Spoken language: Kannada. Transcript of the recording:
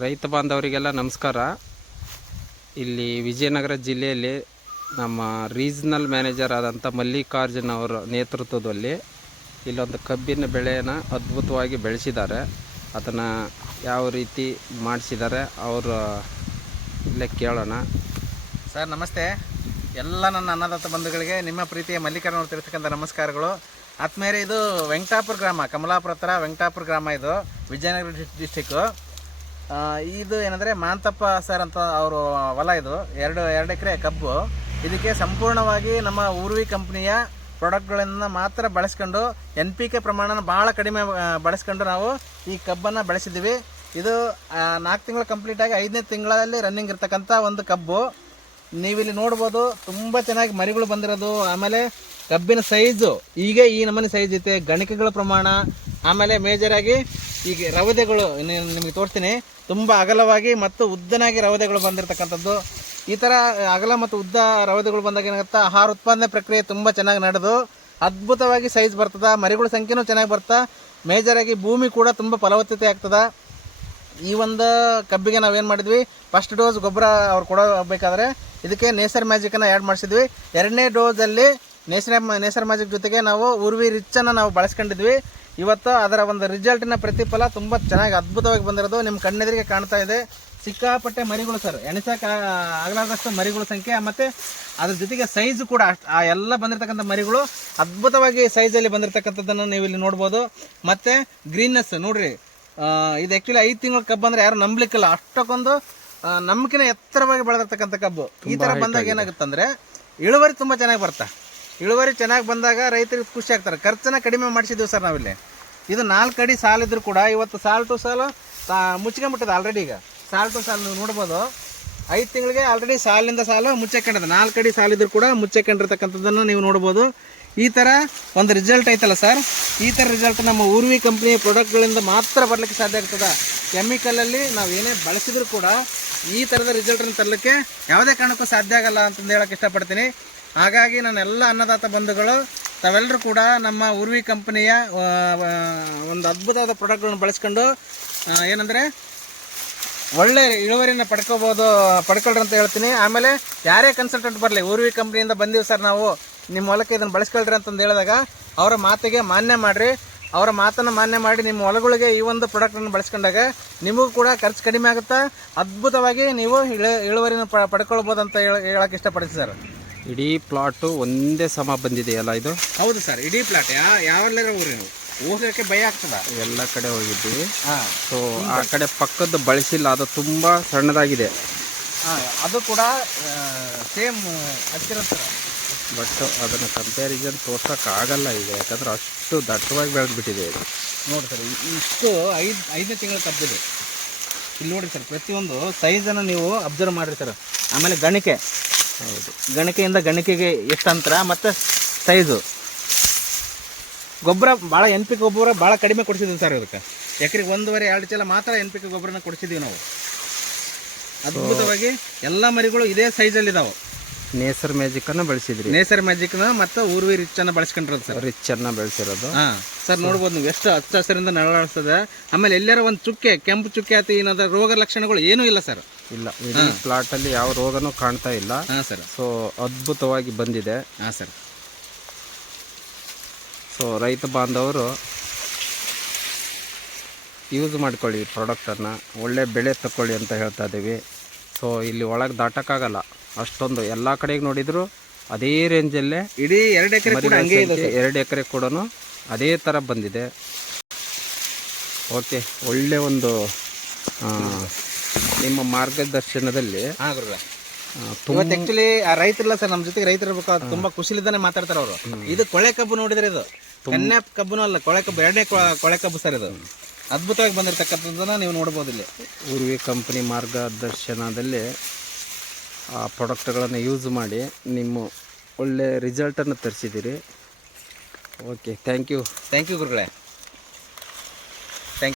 ರೈತ ಬಾಂಧವರಿಗೆಲ್ಲ ನಮಸ್ಕಾರ. ಇಲ್ಲಿ ವಿಜಯನಗರ ಜಿಲ್ಲೆಯಲ್ಲಿ ನಮ್ಮ ರೀಜ್ನಲ್ ಮ್ಯಾನೇಜರ್ ಆದಂಥ ಮಲ್ಲಿಕಾರ್ಜುನ್ ಅವರ ನೇತೃತ್ವದಲ್ಲಿ ಇಲ್ಲೊಂದು ಕಬ್ಬಿನ ಬೆಳೆಯನ್ನು ಅದ್ಭುತವಾಗಿ ಬೆಳೆಸಿದ್ದಾರೆ. ಅದನ್ನು ಯಾವ ರೀತಿ ಮಾಡಿಸಿದ್ದಾರೆ ಅವರು ಇಲ್ಲೇ ಕೇಳೋಣ. ಸರ್ ನಮಸ್ತೆ. ಎಲ್ಲ ನನ್ನ ಅನ್ನದಾತ ಬಂಧುಗಳಿಗೆ ನಿಮ್ಮ ಪ್ರೀತಿಯ ಮಲ್ಲಿಕಾರ್ಜುನ್ ಅವರು ತಿಳಿಸ್ತಕ್ಕಂಥ ನಮಸ್ಕಾರಗಳು. ಆತ್ಮೇಲೆ ಇದು ವೆಂಕಟಾಪುರ ಗ್ರಾಮ, ಕಮಲಾಪುರ ಹತ್ರ ವೆಂಕಟಾಪುರ ಗ್ರಾಮ, ಇದು ವಿಜಯನಗರ ಡಿಸ್ಟಿಕ್ಕು. ಇದು ಏನಂದರೆ ಮಾಂತಪ್ಪ ಸರ್ ಅಂತ ಅವರು ಹೊಲ. ಇದು ಎರಡು ಎಕರೆ ಕಬ್ಬು. ಇದಕ್ಕೆ ಸಂಪೂರ್ಣವಾಗಿ ನಮ್ಮ ಊರ್ವಿ ಕಂಪ್ನಿಯ ಪ್ರಾಡಕ್ಟ್ಗಳನ್ನು ಮಾತ್ರ ಬಳಸ್ಕೊಂಡು NPK ಪ್ರಮಾಣನ ಭಾಳ ಕಡಿಮೆ ಬಳಸ್ಕೊಂಡು ನಾವು ಈ ಕಬ್ಬನ್ನು ಬೆಳೆಸಿದ್ದೀವಿ. ಇದು 4 ತಿಂಗಳು ಕಂಪ್ಲೀಟಾಗಿ 5ನೇ ತಿಂಗಳಲ್ಲಿ ರನ್ನಿಂಗ್ ಇರ್ತಕ್ಕಂಥ ಒಂದು ಕಬ್ಬು. ನೀವಿಲ್ಲಿ ನೋಡ್ಬೋದು, ತುಂಬ ಚೆನ್ನಾಗಿ ಮರಿಗಳು ಬಂದಿರೋದು. ಆಮೇಲೆ ಕಬ್ಬಿನ ಸೈಜು ಈಗ ಈ ನಮೂನೆ ಸೈಜ್ ಐತೆ. ಗಣಿಕೆಗಳ ಪ್ರಮಾಣ, ಆಮೇಲೆ ಮೇಜರಾಗಿ ಈಗ ರವದೆಗಳು ನಿಮಗೆ ತೋರಿಸ್ತೀನಿ. ತುಂಬ ಅಗಲವಾಗಿ ಮತ್ತು ಉದ್ದನಾಗಿ ರವದೆಗಳು ಬಂದಿರತಕ್ಕಂಥದ್ದು. ಈ ಥರ ಅಗಲ ಮತ್ತು ಉದ್ದ ರವದೆಗಳು ಬಂದಾಗ ಏನಾಗುತ್ತೆ, ಆಹಾರ ಉತ್ಪಾದನೆ ಪ್ರಕ್ರಿಯೆ ತುಂಬ ಚೆನ್ನಾಗಿ ನಡೆದು ಅದ್ಭುತವಾಗಿ ಸೈಜ್ ಬರ್ತದೆ. ಮರಿಗಳ ಸಂಖ್ಯೆನೂ ಚೆನ್ನಾಗಿ ಬರ್ತಾ, ಮೇಜರಾಗಿ ಭೂಮಿ ಕೂಡ ತುಂಬ ಫಲವತ್ತತೆ ಆಗ್ತದೆ. ಈ ಒಂದು ಕಬ್ಬಿಗೆ ನಾವೇನು ಮಾಡಿದ್ವಿ, ಫಸ್ಟ್ ಡೋಸ್ ಗೊಬ್ಬರ ಅವ್ರು ಕೊಡಬೇಕಾದ್ರೆ ಇದಕ್ಕೆ ನೇಸರ್ ಮ್ಯಾಜಿಕನ್ನು ಆ್ಯಡ್ ಮಾಡಿಸಿದ್ವಿ. 2ನೇ ಡೋಸಲ್ಲಿ ನೇಸರ್ ಮ್ಯಾಜಿಕ್ ಜೊತೆಗೆ ನಾವು ಊರ್ವಿ ರಿಚ್ಚನ್ನು ನಾವು ಬಳಸ್ಕೊಂಡಿದ್ವಿ. ಇವತ್ತು ಅದರ ಒಂದು ರಿಸಲ್ಟಿನ ಪ್ರತಿಫಲ ತುಂಬ ಚೆನ್ನಾಗಿ ಅದ್ಭುತವಾಗಿ ಬಂದಿರೋದು ನಿಮ್ಮ ಕಣ್ಣೆದುರಿಗೆ ಕಾಣ್ತಾ ಇದೆ. ಸಿಕ್ಕಾಪಟ್ಟೆ ಮರಿಗಳು ಸರ್, ಎಣಿಸಕ್ಕೆ ಆಗಲಾರ್ದಷ್ಟು ಮರಿಗಳ ಸಂಖ್ಯೆ, ಮತ್ತು ಅದ್ರ ಜೊತೆಗೆ ಸೈಜು ಕೂಡ ಆ ಎಲ್ಲ ಬಂದಿರತಕ್ಕಂಥ ಮರಿಗಳು ಅದ್ಭುತವಾಗಿ ಸೈಜಲ್ಲಿ ಬಂದಿರತಕ್ಕಂಥದ್ದನ್ನು ನೀವು ಇಲ್ಲಿ ನೋಡ್ಬೋದು. ಮತ್ತು ಗ್ರೀನ್ನೆಸ್ ನೋಡ್ರಿ, ಇದು ಆ್ಯಕ್ಚುಲಿ 5 ತಿಂಗಳ ಕಬ್ಬು ಅಂದರೆ ಯಾರು ನಂಬಲಿಕ್ಕಿಲ್ಲ. ಅಷ್ಟಕ್ಕೊಂದು ನಂಬಿಕೆನ ಎತ್ತರವಾಗಿ ಬೆಳೆದಿರ್ತಕ್ಕಂಥ ಕಬ್ಬು. ಈ ಥರ ಬಂದಾಗ ಏನಾಗುತ್ತಂದರೆ ಇಳುವರಿ ತುಂಬ ಚೆನ್ನಾಗಿ ಬರ್ತಾ. ಇಳುವರಿ ಚೆನ್ನಾಗಿ ಬಂದಾಗ ರೈತರಿಗೆ ಖುಷಿ ಆಗ್ತಾರೆ. ಖರ್ಚನ್ನ ಕಡಿಮೆ ಮಾಡಿಸಿದ್ದೀವಿ ಸರ್ ನಾವಿಲ್ಲಿ. ಇದು 4 ಅಡಿ ಸಾಲಿದ್ರು ಕೂಡ ಇವತ್ತು ಸಾಲ್ ಟು ಸಾಲು ಮುಚ್ಕೊಂಡ್ಬಿಟ್ಟಿದೆ ಆಲ್ರೆಡಿ. ಈಗ ಸಾಲ್ ಟು ಸಾಲು ನೀವು ನೋಡ್ಬೋದು, 5 ತಿಂಗಳಿಗೆ ಆಲ್ರೆಡಿ ಸಾಲಿಂದ ಸಾಲು ಮುಚ್ಚಕೊಂಡಿದೆ. 4 ಅಡಿ ಸಾಲಿದ್ರು ಕೂಡ ಮುಚ್ಚಕೊಂಡಿರ್ತಕ್ಕಂಥದ್ದನ್ನು ನೀವು ನೋಡ್ಬೋದು. ಈ ಥರ ಒಂದು ರಿಸಲ್ಟ್ ಐತಲ್ಲ ಸರ್, ಈ ಥರ ರಿಸಲ್ಟ್ ನಮ್ಮ ಊರ್ವಿ ಕಂಪ್ನಿ ಪ್ರಾಡಕ್ಟ್ಗಳಿಂದ ಮಾತ್ರ ಬರಲಿಕ್ಕೆ ಸಾಧ್ಯ ಆಗ್ತದೆ. ಕೆಮಿಕಲಲ್ಲಿ ನಾವು ಏನೇ ಬಳಸಿದ್ರು ಕೂಡ ಈ ಥರದ ರಿಸಲ್ಟನ್ನು ತರಲಿಕ್ಕೆ ಯಾವುದೇ ಕಾರಣಕ್ಕೂ ಸಾಧ್ಯ ಆಗಲ್ಲ ಅಂತಂದು ಹೇಳೋಕ್ಕೆ ಇಷ್ಟಪಡ್ತೀನಿ. ಹಾಗಾಗಿ ನನ್ನೆಲ್ಲ ಅನ್ನದಾತ ಬಂಧುಗಳು ತಾವೆಲ್ಲರೂ ಕೂಡ ನಮ್ಮ ಊರ್ವಿ ಕಂಪನಿಯ ಒಂದು ಅದ್ಭುತವಾದ ಪ್ರಾಡಕ್ಟ್ಗಳನ್ನು ಬಳಸ್ಕೊಂಡು ಏನಂದರೆ ಒಳ್ಳೆ ಇಳುವರಿನ ಪಡ್ಕೊಳ್ರಿ ಅಂತ ಹೇಳ್ತೀನಿ. ಆಮೇಲೆ ಯಾರೇ ಕನ್ಸಲ್ಟೆಂಟ್ ಬರಲಿ, ಊರ್ವಿ ಕಂಪ್ನಿಯಿಂದ ಬಂದೀವಿ ಸರ್ ನಾವು, ನಿಮ್ಮ ಹೊಲಕ್ಕೆ ಇದನ್ನು ಬಳಸ್ಕೊಳ್ರಿ ಅಂತಂದು ಹೇಳಿದಾಗ ಅವರ ಮಾತಿಗೆ ಮಾನ್ಯ ಮಾಡಿರಿ. ಅವರ ಮಾತನ್ನು ಮಾನ್ಯ ಮಾಡಿ ನಿಮ್ಮ ಹೊಲಗಳಿಗೆ ಈ ಒಂದು ಪ್ರಾಡಕ್ಟನ್ನು ಬಳಸ್ಕೊಂಡಾಗ ನಿಮಗೂ ಕೂಡ ಖರ್ಚು ಕಡಿಮೆ ಆಗುತ್ತಾ, ಅದ್ಭುತವಾಗಿ ನೀವು ಇಳುವರಿನ ಪಡ್ಕೊಳ್ಬೋದು ಅಂತ ಹೇಳಕ್ಕೆ ಇಷ್ಟಪಡ್ತೀನಿ ಸರ್. ಇಡೀ ಪ್ಲಾಟು ಒಂದೇ ಸಮ ಬಂದಿದೆಯಲ್ಲ ಇದು? ಹೌದು ಸರ್, ಇಡೀ ಪ್ಲಾಟ್ ಯಾವೆಲ್ಲ ಊರಿ ನೀವು ಹೋಗೋಕ್ಕೆ ಭಯ ಆಗ್ತದ. ಎಲ್ಲ ಕಡೆ ಹೋಗಿದ್ದೀವಿ. ಸೊ ಆ ಕಡೆ ಪಕ್ಕದ್ದು ಬಳಸಿಲ್ಲ, ಅದು ತುಂಬ ಸಣ್ಣದಾಗಿದೆ. ಅದು ಕೂಡ ಸೇಮ್ ಹಚ್ಚಿರುತ್ತೆ. ಬಟ್ ಅದನ್ನು ಕಂಪ್ಯಾರಿಸನ್ ತೋರ್ಸೋಕ್ಕಾಗಲ್ಲ ಈಗ, ಯಾಕಂದ್ರೆ ಅಷ್ಟು ದಟ್ಟವಾಗಿ ಬೆಳೆದ್ಬಿಟ್ಟಿದೆ ಇದು. ನೋಡಿ ಸರ್, ಇಷ್ಟು 5ನೇ ತಿಂಗಳ ಕಬ್ಬಿದೆ. ಇಲ್ಲಿ ನೋಡಿ ಸರ್, ಪ್ರತಿಯೊಂದು ಸೈಜನ್ನು ನೀವು ಅಬ್ಸರ್ವ್ ಮಾಡಿರಿ ಸರ್. ಆಮೇಲೆ ಗಣಿಕೆ, ಹೌದು, ಗಣಿಕೆಯಿಂದ ಗಣಿಕೆಗೆ ಎಷ್ಟು ಅಂತರ ಮತ್ತು ಸೈಜು. ಗೊಬ್ಬರ ಭಾಳ NPK ಗೊಬ್ಬರ ಭಾಳ ಕಡಿಮೆ ಕೊಡಿಸಿದ್ವಿ ಸರ್. ಇದಕ್ಕೆ ಎಕರೆಗೆ 1.5-2 ಚೀಲ ಮಾತ್ರ NPK ಗೊಬ್ಬರನ ಕೊಡಿಸಿದ್ದೀವಿ ನಾವು. ಅದ್ಭುತವಾಗಿ ಎಲ್ಲ ಮರಿಗಳು ಇದೇ ಸೈಜಲ್ಲಿದ್ದಾವೆ. ನೇಸರ್ ಮ್ಯಾಜಿಕನ್ನು ಬೆಳೆಸಿದ್ರಿ? ನೇಸರ್ ಮ್ಯಾಜಿಕ್ನ ಮತ್ತು ಊರ್ವಿ ರಿಚ್ಚನ್ನು ಬಳಸ್ಕೊಂಡಿರೋದು ಸರ್. ರಿಚ್ಚನ್ನು ಬೆಳೆಸಿರೋದು. ಸರ್ ನೋಡ್ಬೋದು ನೀವು ಎಷ್ಟು ಹಚ್ಚ ಹಸಿರಿಂದ ನಳಾಡಿಸ್ತದೆ. ಆಮೇಲೆ ಎಲ್ಲಾರ ಒಂದು ಚುಕ್ಕೆ, ಕೆಂಪು ಚುಕ್ಕೆ ಆಯ್ತು, ಏನಾದ ರೋಗ ಲಕ್ಷಣಗಳು ಏನೂ ಇಲ್ಲ ಸರ್. ಇಲ್ಲ, ಇಡೀ ಪ್ಲಾಟಲ್ಲಿ ಯಾವ ರೋಗನೂ ಕಾಣ್ತಾ ಇಲ್ಲ. ಸರ್. ಸೊ ಅದ್ಭುತವಾಗಿ ಬಂದಿದೆ. ಸರ್. ಸೊ ರೈತ ಬಾಂಧವರು ಯೂಸ್ ಮಾಡ್ಕೊಳ್ಳಿ ಈ ಪ್ರಾಡಕ್ಟನ್ನು, ಒಳ್ಳೆ ಬೆಳೆ ತಗೊಳ್ಳಿ ಅಂತ ಹೇಳ್ತಾ ಇದ್ದೀವಿ. ಸೊ ಇಲ್ಲಿ ಒಳಗೆ ದಾಟಕ್ಕಾಗಲ್ಲ ಅಷ್ಟೊಂದು. ಎಲ್ಲ ಕಡೆಗೆ ನೋಡಿದ್ರು ಅದೇ ರೇಂಜಲ್ಲೇ ಇಡೀ 2 ಎಕರೆ 2 ಎಕರೆ ಕೂಡ ಅದೇ ಥರ ಬಂದಿದೆ. ಓಕೆ, ಒಳ್ಳೆ ಒಂದು ನಿಮ್ಮ ಮಾರ್ಗದರ್ಶನದಲ್ಲಿ ಇವತ್ತು ಆ್ಯಕ್ಚುಲಿ ರೈತರಿಲ್ಲ ಸರ್, ನಮ್ಮ ಜೊತೆಗೆ ರೈತರು ಇರ್ಬೇಕು, ತುಂಬ ಖುಷಿಲಿದ್ದಾನೆ ಮಾತಾಡ್ತಾರೆ ಅವರು. ಇದು ಕೊಳೆ ಕಬ್ಬು ನೋಡಿದ್ರೆ, ಇದು ಕನ್ಯಾ ಕಬ್ಬುನೂ ಅಲ್ಲ, ಕೊಳೆ ಕಬ್ಬು, 2ನೇ ಕೊಳೆ ಕಬ್ಬು ಸರ್. ಇದು ಅದ್ಭುತವಾಗಿ ಬಂದಿರತಕ್ಕಂಥದ್ದನ್ನು ನೀವು ನೋಡ್ಬೋದು ಇಲ್ಲಿ. ಊರ್ವಿ ಕಂಪನಿ ಮಾರ್ಗದರ್ಶನದಲ್ಲಿ ಆ ಪ್ರಾಡಕ್ಟ್ಗಳನ್ನು ಯೂಸ್ ಮಾಡಿ ನಿಮ್ಮ ಒಳ್ಳೆ ರಿಸಲ್ಟನ್ನು ತರಿಸಿದ್ದೀರಿ. ಓಕೆ, ಥ್ಯಾಂಕ್ ಯು ಗುರುಗಳೇ.